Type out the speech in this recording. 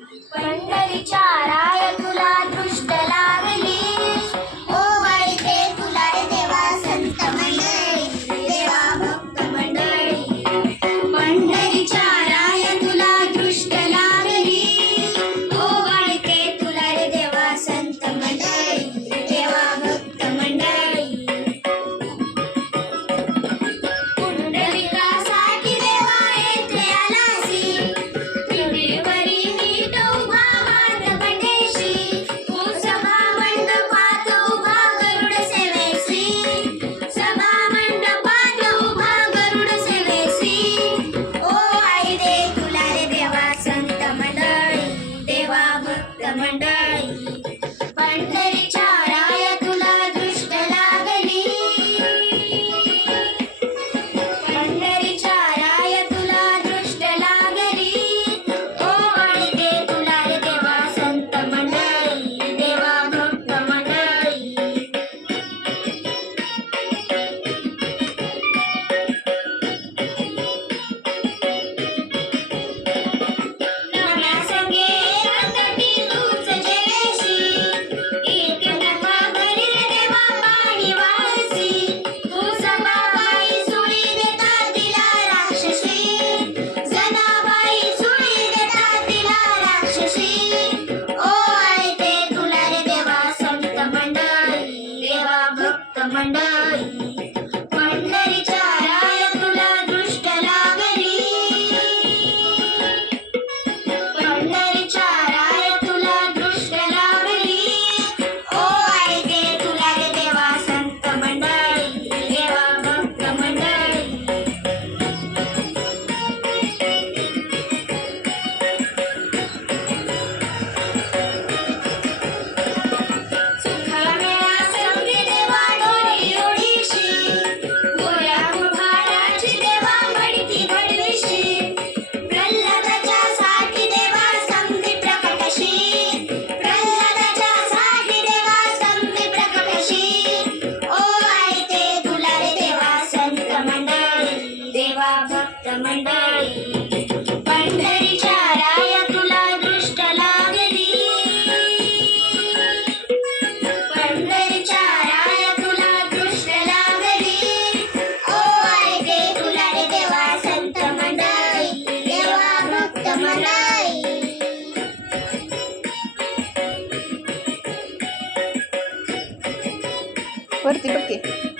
पंढरीच्या राय तुला दृष्ट लागली, ओवाळते तुला रे देवा संत मंडळी, देवा भक्त मंडळी. पंढरीच्या राय तुला दृष्ट लागली, ओवाळते तुला रे देवा संत मंडळी, देवा भक्त मंडळी. पुंडलिकासाठी देवा येथे आलासी, पिंडीवरी नीट उभा मार्गमध्येशी, तू सभा मंडपात उभा गरुड सेवेसी, सभा मंडपात उभा गरुड सेवेसी. ओवाळते तुला रे देवा संत मंडळी, देवा भक्त मंडळी. पंढरीच्या राय तुला दृष्ट लागली, पंढरीच्या राय तुला दृष्ट लागली, ओवाळते तुला रे देवा संत मंडळी, देवा भक्त मंडळी. नव्या संगे रंगती तूच जेवेशी, एक नका घरी रे देवा पाणी वाळसी, तू सभाबाई सुळी देता तिला राक्षसी, जनाबाई सुळी देता तिला राक्षसी. ओवाळते तुला रे देवा संत मंडळी, देवा भक्त मंडळी. पंढरीच्या राय तुला दृष्ट लागली, पंढरीच्या राय तुला दृष्ट लागली, ओवाळते तुला रे देवा संत मंडळी, देवा भक्त मंडळी. सुखामेळा संगी देवा डोरी ओढीशी, गोऱ्या कुंभाराची देवा मडकी घडविशी, प्रल्हादाच्या साठी देवा समधी प्रकटशी, प्रल्हादाच्या साठी देवा समधी प्रकटशी. ओवाळते तुला रे देवा संत मंडळी, देवा भक्त मंडळी. पंढरीच्या राय तुला दृष्ट लागली, पंढरीच्या राय तुला दृष्ट लागली, ओवाळते तुला रे देवा संत मंडळी, देवा भक्त मंडळी. वरती बघ की.